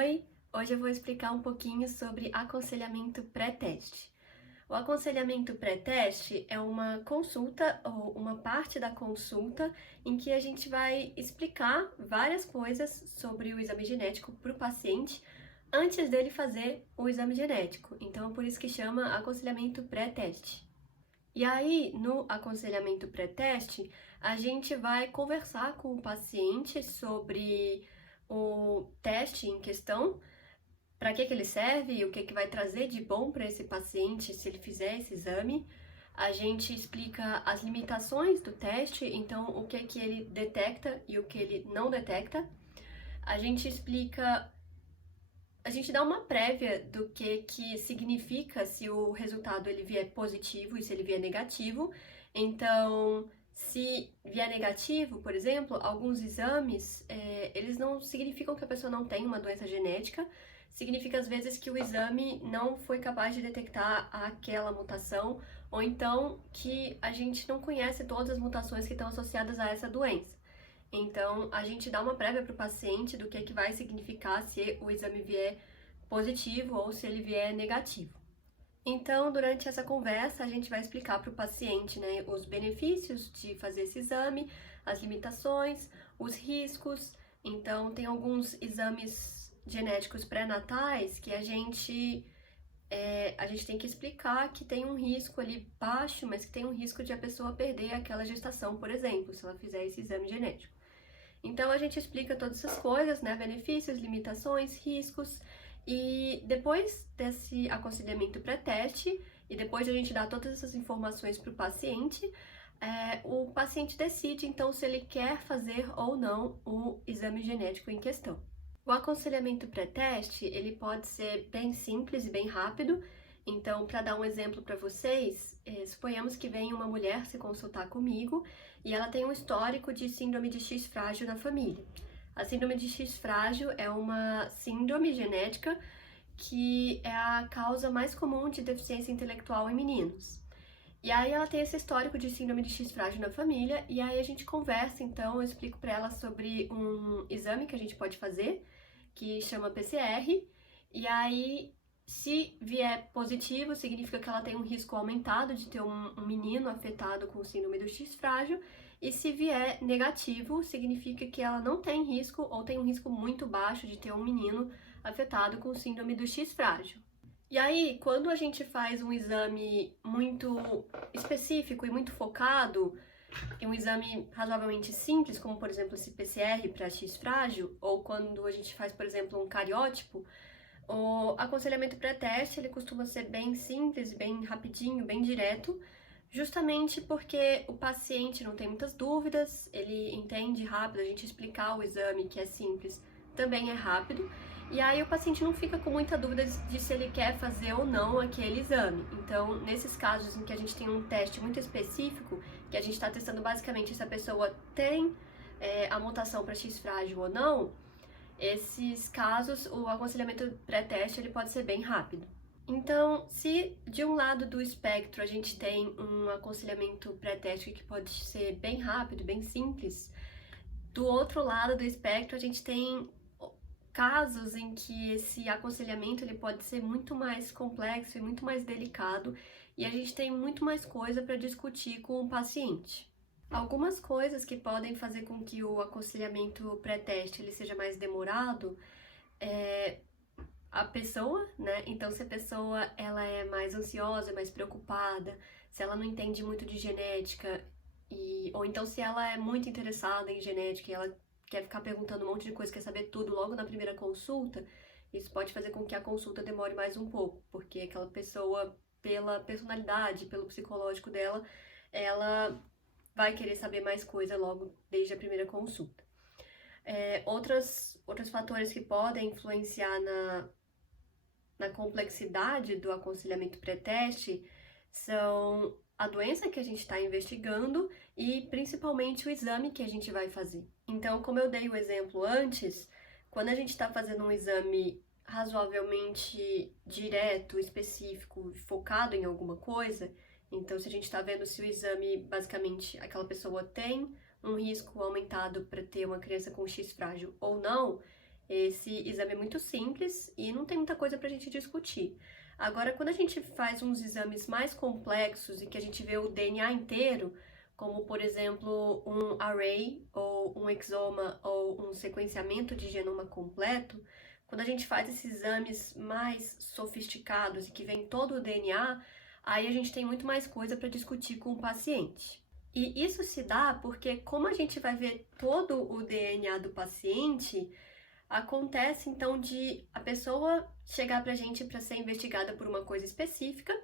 Oi, hoje eu vou explicar um pouquinho sobre aconselhamento pré-teste. O aconselhamento pré-teste é uma consulta ou uma parte da consulta em que a gente vai explicar várias coisas sobre o exame genético para o paciente antes dele fazer o exame genético. Então, é por isso que chama aconselhamento pré-teste. E aí, no aconselhamento pré-teste, a gente vai conversar com o paciente sobre o teste em questão, para que ele serve e o que vai trazer de bom para esse paciente se ele fizer esse exame. A gente explica as limitações do teste, então o que ele detecta e o que ele não detecta. A gente explica, a gente dá uma prévia do que significa se o resultado ele vier positivo e se ele vier negativo. Então, se vier negativo, por exemplo, alguns exames, eles não significam que a pessoa não tem uma doença genética, significa às vezes que o exame não foi capaz de detectar aquela mutação, ou então que a gente não conhece todas as mutações que estão associadas a essa doença. Então, a gente dá uma prévia para o paciente do que vai significar se o exame vier positivo ou se ele vier negativo. Então, durante essa conversa, a gente vai explicar para o paciente, né, os benefícios de fazer esse exame, as limitações, os riscos. Então, tem alguns exames genéticos pré-natais que a gente tem que explicar que tem um risco ali baixo, mas que tem um risco de a pessoa perder aquela gestação, por exemplo, se ela fizer esse exame genético. Então, a gente explica todas essas coisas, né, benefícios, limitações, riscos. E depois desse aconselhamento pré-teste, e depois de a gente dar todas essas informações para o paciente decide então se ele quer fazer ou não o exame genético em questão. O aconselhamento pré-teste, ele pode ser bem simples e bem rápido. Então, para dar um exemplo para vocês, suponhamos que vem uma mulher se consultar comigo e ela tem um histórico de síndrome de X frágil na família. A síndrome de X frágil é uma síndrome genética que é a causa mais comum de deficiência intelectual em meninos. E aí ela tem esse histórico de síndrome de X frágil na família, e aí a gente conversa, então eu explico para ela sobre um exame que a gente pode fazer, que chama PCR, e aí se vier positivo, significa que ela tem um risco aumentado de ter um menino afetado com síndrome do X frágil, e se vier negativo, significa que ela não tem risco ou tem um risco muito baixo de ter um menino afetado com síndrome do X frágil. E aí, quando a gente faz um exame muito específico e muito focado, um exame razoavelmente simples, como por exemplo esse PCR para X frágil, ou quando a gente faz, por exemplo, um cariótipo, o aconselhamento pré-teste ele costuma ser bem simples, bem rapidinho, bem direto, justamente porque o paciente não tem muitas dúvidas, ele entende rápido, a gente explicar o exame que é simples também é rápido, e aí o paciente não fica com muita dúvida de se ele quer fazer ou não aquele exame. Então, nesses casos em que a gente tem um teste muito específico, que a gente está testando basicamente se a pessoa tem a mutação para X frágil ou não, esses casos, o aconselhamento pré-teste ele pode ser bem rápido. Então, se de um lado do espectro a gente tem um aconselhamento pré-teste que pode ser bem rápido, bem simples, do outro lado do espectro a gente tem casos em que esse aconselhamento ele pode ser muito mais complexo e muito mais delicado e a gente tem muito mais coisa para discutir com o paciente. Algumas coisas que podem fazer com que o aconselhamento pré-teste ele seja mais demorado é a pessoa, né? Então, se a pessoa ela é mais ansiosa, mais preocupada, se ela não entende muito de genética, ou então se ela é muito interessada em genética e ela quer ficar perguntando um monte de coisa, quer saber tudo logo na primeira consulta, isso pode fazer com que a consulta demore mais um pouco, porque aquela pessoa, pela personalidade, pelo psicológico dela, ela vai querer saber mais coisa logo desde a primeira consulta. Outros fatores que podem influenciar na complexidade do aconselhamento pré-teste são a doença que a gente está investigando e principalmente o exame que a gente vai fazer. Então, como eu dei o exemplo antes, quando a gente está fazendo um exame razoavelmente direto, específico, focado em alguma coisa, então se a gente está vendo se o exame, basicamente, aquela pessoa tem um risco aumentado para ter uma criança com X frágil ou não, Esse exame é muito simples e não tem muita coisa pra gente discutir. Agora, quando a gente faz uns exames mais complexos e que a gente vê o DNA inteiro, como por exemplo um array ou um exoma ou um sequenciamento de genoma completo, quando a gente faz esses exames mais sofisticados e que vem todo o DNA, aí a gente tem muito mais coisa para discutir com o paciente. E isso se dá porque, como a gente vai ver todo o DNA do paciente, acontece então de a pessoa chegar pra gente para ser investigada por uma coisa específica,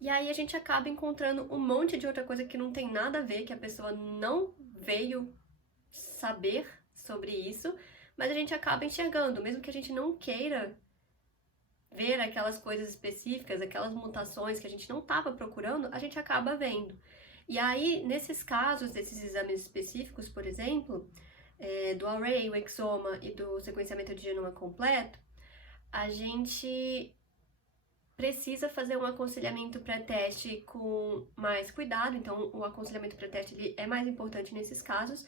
e aí a gente acaba encontrando um monte de outra coisa que não tem nada a ver, que a pessoa não veio saber sobre isso, mas a gente acaba enxergando, mesmo que a gente não queira ver aquelas coisas específicas, aquelas mutações que a gente não estava procurando, a gente acaba vendo. E aí, nesses casos, desses exames específicos, por exemplo, do array, o exoma e do sequenciamento de genoma completo, a gente precisa fazer um aconselhamento pré-teste com mais cuidado, então o aconselhamento pré-teste é mais importante nesses casos,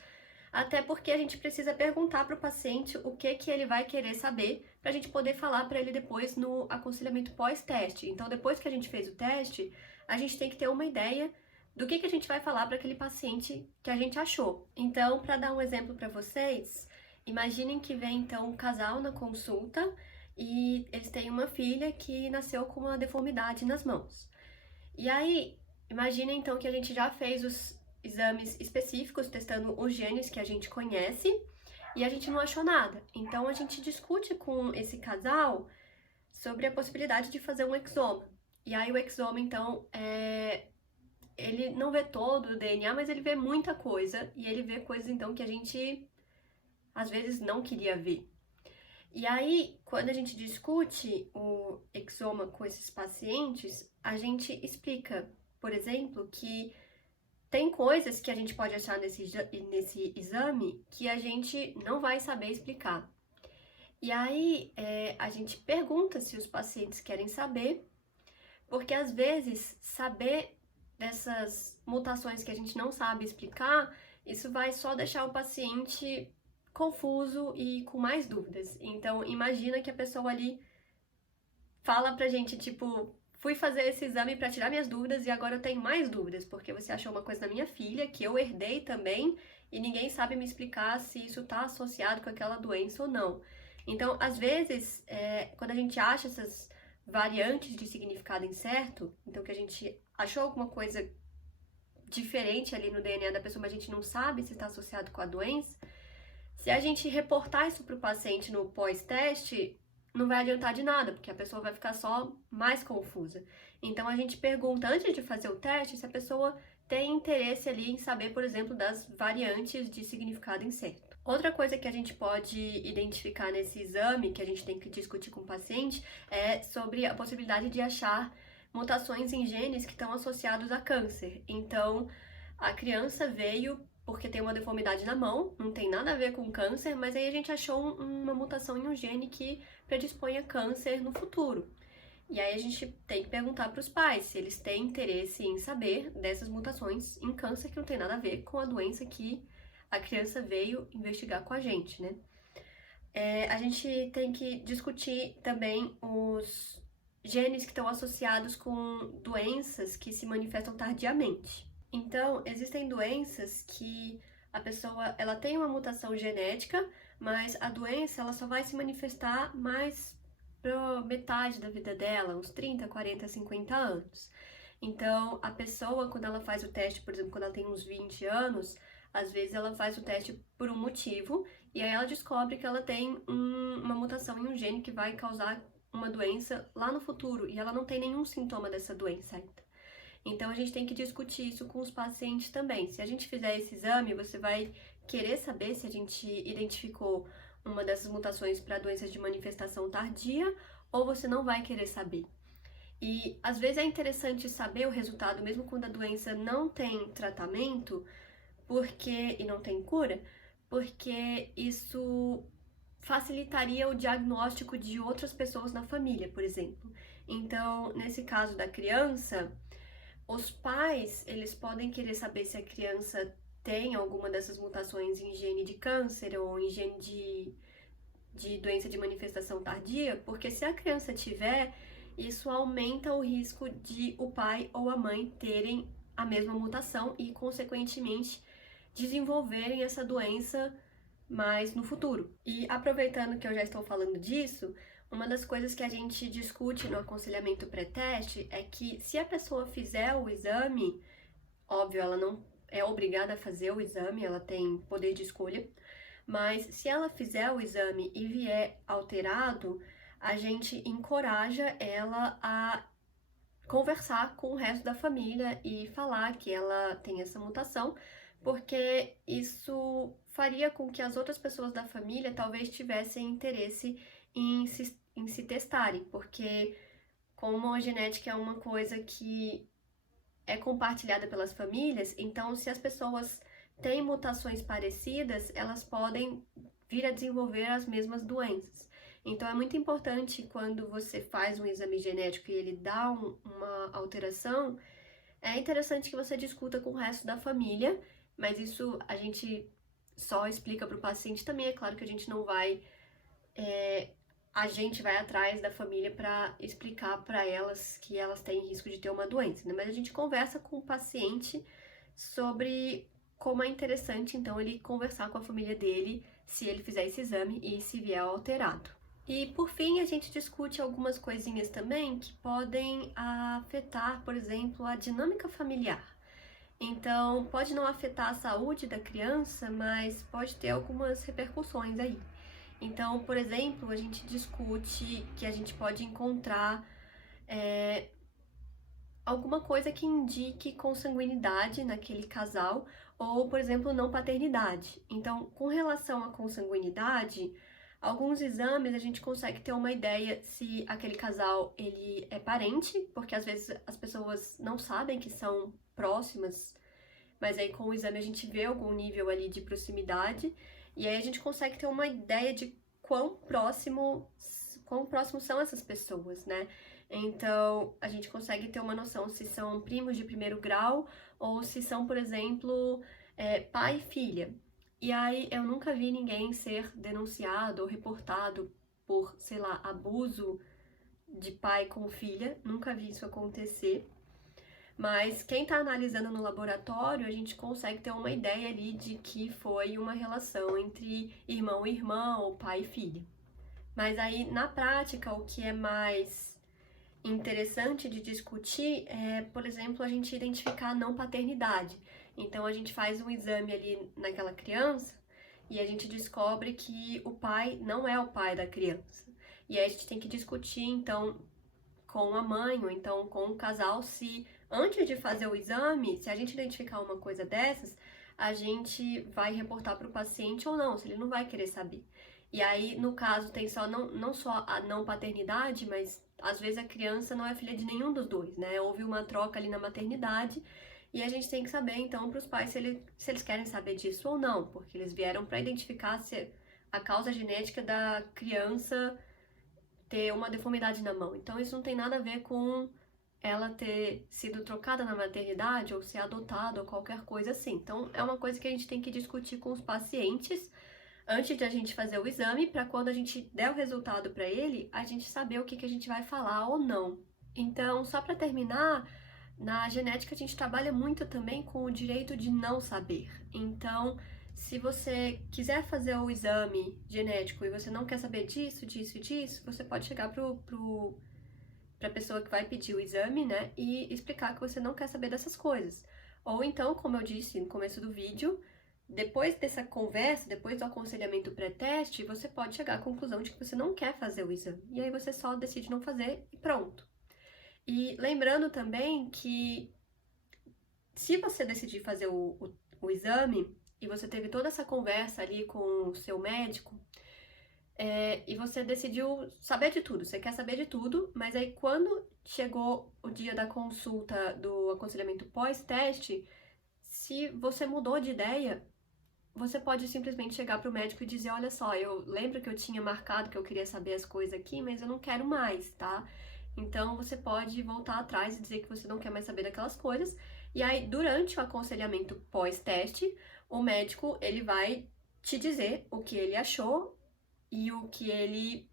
até porque a gente precisa perguntar para o paciente o que ele vai querer saber, para a gente poder falar para ele depois no aconselhamento pós-teste. Então, depois que a gente fez o teste, a gente tem que ter uma ideia do que a gente vai falar para aquele paciente que a gente achou. Então, para dar um exemplo para vocês, imaginem que vem então um casal na consulta e eles têm uma filha que nasceu com uma deformidade nas mãos. E aí, imaginem então que a gente já fez os exames específicos testando os genes que a gente conhece e a gente não achou nada. Então, a gente discute com esse casal sobre a possibilidade de fazer um exoma. E aí, o exoma, então, ele não vê todo o DNA, mas ele vê muita coisa, e ele vê coisas, então, que a gente, às vezes, não queria ver. E aí, quando a gente discute o exoma com esses pacientes, a gente explica, por exemplo, que tem coisas que a gente pode achar nesse exame que a gente não vai saber explicar. E aí, a gente pergunta se os pacientes querem saber, porque às vezes saber dessas mutações que a gente não sabe explicar, isso vai só deixar o paciente confuso e com mais dúvidas. Então, imagina que a pessoa ali fala pra gente, tipo, fui fazer esse exame para tirar minhas dúvidas e agora eu tenho mais dúvidas, porque você achou uma coisa na minha filha que eu herdei também e ninguém sabe me explicar se isso está associado com aquela doença ou não. Então, às vezes, quando a gente acha essas variantes de significado incerto, então que a gente achou alguma coisa diferente ali no DNA da pessoa, mas a gente não sabe se está associado com a doença, se a gente reportar isso para o paciente no pós-teste, não vai adiantar de nada, porque a pessoa vai ficar só mais confusa. Então a gente pergunta antes de fazer o teste se a pessoa tem interesse ali em saber, por exemplo, das variantes de significado incerto. Outra coisa que a gente pode identificar nesse exame, que a gente tem que discutir com o paciente, é sobre a possibilidade de achar mutações em genes que estão associados a câncer. Então, a criança veio porque tem uma deformidade na mão, não tem nada a ver com câncer, mas aí a gente achou uma mutação em um gene que predispõe a câncer no futuro. E aí a gente tem que perguntar para os pais se eles têm interesse em saber dessas mutações em câncer que não tem nada a ver com a doença que a criança veio investigar com a gente, né? A gente tem que discutir também os genes que estão associados com doenças que se manifestam tardiamente. Então, existem doenças que a pessoa ela tem uma mutação genética, mas a doença ela só vai se manifestar mais para metade da vida dela, uns 30, 40, 50 anos. Então, a pessoa, quando ela faz o teste, por exemplo, quando ela tem uns 20 anos, às vezes ela faz o teste por um motivo, e aí ela descobre que ela tem uma mutação em um gene que vai causar uma doença lá no futuro, e ela não tem nenhum sintoma dessa doença ainda. Então, a gente tem que discutir isso com os pacientes também. Se a gente fizer esse exame, você vai querer saber se a gente identificou uma dessas mutações para doenças de manifestação tardia, ou você não vai querer saber. E, às vezes, é interessante saber o resultado, mesmo quando a doença não tem tratamento, e não tem cura, porque isso facilitaria o diagnóstico de outras pessoas na família, por exemplo. Então, nesse caso da criança, os pais, eles podem querer saber se a criança tem alguma dessas mutações em gene de câncer ou em gene de doença de manifestação tardia, porque se a criança tiver, isso aumenta o risco de o pai ou a mãe terem a mesma mutação e, consequentemente, desenvolverem essa doença mais no futuro. E aproveitando que eu já estou falando disso, uma das coisas que a gente discute no aconselhamento pré-teste é que se a pessoa fizer o exame, óbvio, ela não é obrigada a fazer o exame, ela tem poder de escolha, mas se ela fizer o exame e vier alterado, a gente encoraja ela a conversar com o resto da família e falar que ela tem essa mutação, porque isso faria com que as outras pessoas da família talvez tivessem interesse em se testarem, porque como a genética é uma coisa que é compartilhada pelas famílias, então se as pessoas têm mutações parecidas, elas podem vir a desenvolver as mesmas doenças. Então é muito importante quando você faz um exame genético e ele dá uma alteração, é interessante que você discuta com o resto da família, mas isso a gente só explica para o paciente também. É claro que a gente não vai, a gente vai atrás da família para explicar para elas que elas têm risco de ter uma doença, né? Mas a gente conversa com o paciente sobre como é interessante, então, ele conversar com a família dele se ele fizer esse exame e se vier alterado. E, por fim, a gente discute algumas coisinhas também que podem afetar, por exemplo, a dinâmica familiar. Então, pode não afetar a saúde da criança, mas pode ter algumas repercussões aí. Então, por exemplo, a gente discute que a gente pode encontrar alguma coisa que indique consanguinidade naquele casal, ou, por exemplo, não paternidade. Então, com relação à consanguinidade, alguns exames a gente consegue ter uma ideia se aquele casal ele é parente, porque às vezes as pessoas não sabem que são próximas, mas aí com o exame a gente vê algum nível ali de proximidade, e aí a gente consegue ter uma ideia de quão próximos são essas pessoas, né? Então, a gente consegue ter uma noção se são primos de primeiro grau ou se são, por exemplo, pai e filha. E aí, eu nunca vi ninguém ser denunciado ou reportado por, sei lá, abuso de pai com filha. Nunca vi isso acontecer. Mas quem tá analisando no laboratório, a gente consegue ter uma ideia ali de que foi uma relação entre irmão e irmã ou pai e filha. Mas aí, na prática, o que é mais interessante de discutir é, por exemplo, a gente identificar a não paternidade. Então, a gente faz um exame ali naquela criança e a gente descobre que o pai não é o pai da criança. E aí a gente tem que discutir, então, com a mãe ou então com o casal se, antes de fazer o exame, se a gente identificar uma coisa dessas, a gente vai reportar para o paciente ou não, se ele não vai querer saber. E aí, no caso, tem só não só a não paternidade, mas às vezes a criança não é filha de nenhum dos dois, né? Houve uma troca ali na maternidade e a gente tem que saber, então, para os pais se eles querem saber disso ou não, porque eles vieram para identificar se a causa genética da criança ter uma deformidade na mão. Então, isso não tem nada a ver com ela ter sido trocada na maternidade ou ser adotada ou qualquer coisa assim. Então, é uma coisa que a gente tem que discutir com os pacientes antes de a gente fazer o exame, para quando a gente der o resultado para ele, a gente saber o que a gente vai falar ou não. Então, só para terminar, na genética a gente trabalha muito também com o direito de não saber. Então, se você quiser fazer o exame genético e você não quer saber disso, disso e disso, você pode chegar para a pessoa que vai pedir o exame, né, e explicar que você não quer saber dessas coisas. Ou então, como eu disse no começo do vídeo, depois dessa conversa, depois do aconselhamento pré-teste, você pode chegar à conclusão de que você não quer fazer o exame. E aí você só decide não fazer e pronto. E lembrando também que se você decidir fazer o exame e você teve toda essa conversa ali com o seu médico, e você decidiu saber de tudo, você quer saber de tudo, mas aí quando chegou o dia da consulta do aconselhamento pós-teste, se você mudou de ideia, você pode simplesmente chegar para o médico e dizer, olha só, eu lembro que eu tinha marcado que eu queria saber as coisas aqui, mas eu não quero mais, tá? Então, você pode voltar atrás e dizer que você não quer mais saber daquelas coisas. E aí, durante o aconselhamento pós-teste, o médico, ele vai te dizer o que ele achou e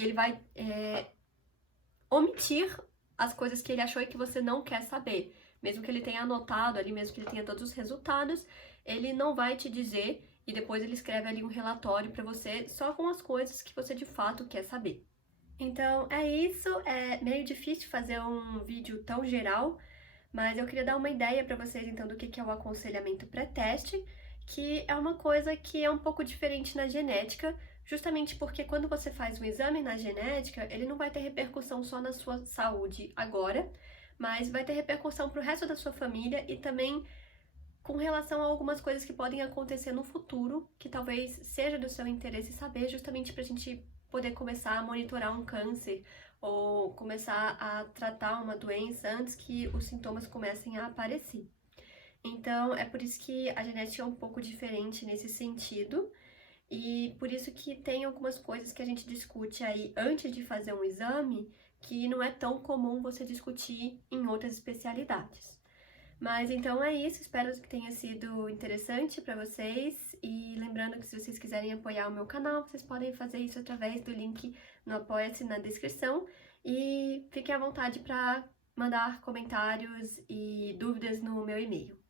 ele vai omitir as coisas que ele achou e que você não quer saber. Mesmo que ele tenha anotado ali, mesmo que ele tenha todos os resultados, ele não vai te dizer e depois ele escreve ali um relatório para você só com as coisas que você de fato quer saber. Então é isso, é meio difícil fazer um vídeo tão geral, mas eu queria dar uma ideia para vocês então do que é o aconselhamento pré-teste, que é uma coisa que é um pouco diferente na genética, justamente porque quando você faz um exame na genética, ele não vai ter repercussão só na sua saúde agora, mas vai ter repercussão para o resto da sua família e também com relação a algumas coisas que podem acontecer no futuro, que talvez seja do seu interesse saber, justamente para a gente poder começar a monitorar um câncer ou começar a tratar uma doença antes que os sintomas comecem a aparecer. Então, é por isso que a genética é um pouco diferente nesse sentido, e por isso que tem algumas coisas que a gente discute aí antes de fazer um exame que não é tão comum você discutir em outras especialidades. Mas então é isso, espero que tenha sido interessante para vocês e lembrando que se vocês quiserem apoiar o meu canal, vocês podem fazer isso através do link no Apoia-se na descrição e fiquem à vontade para mandar comentários e dúvidas no meu e-mail.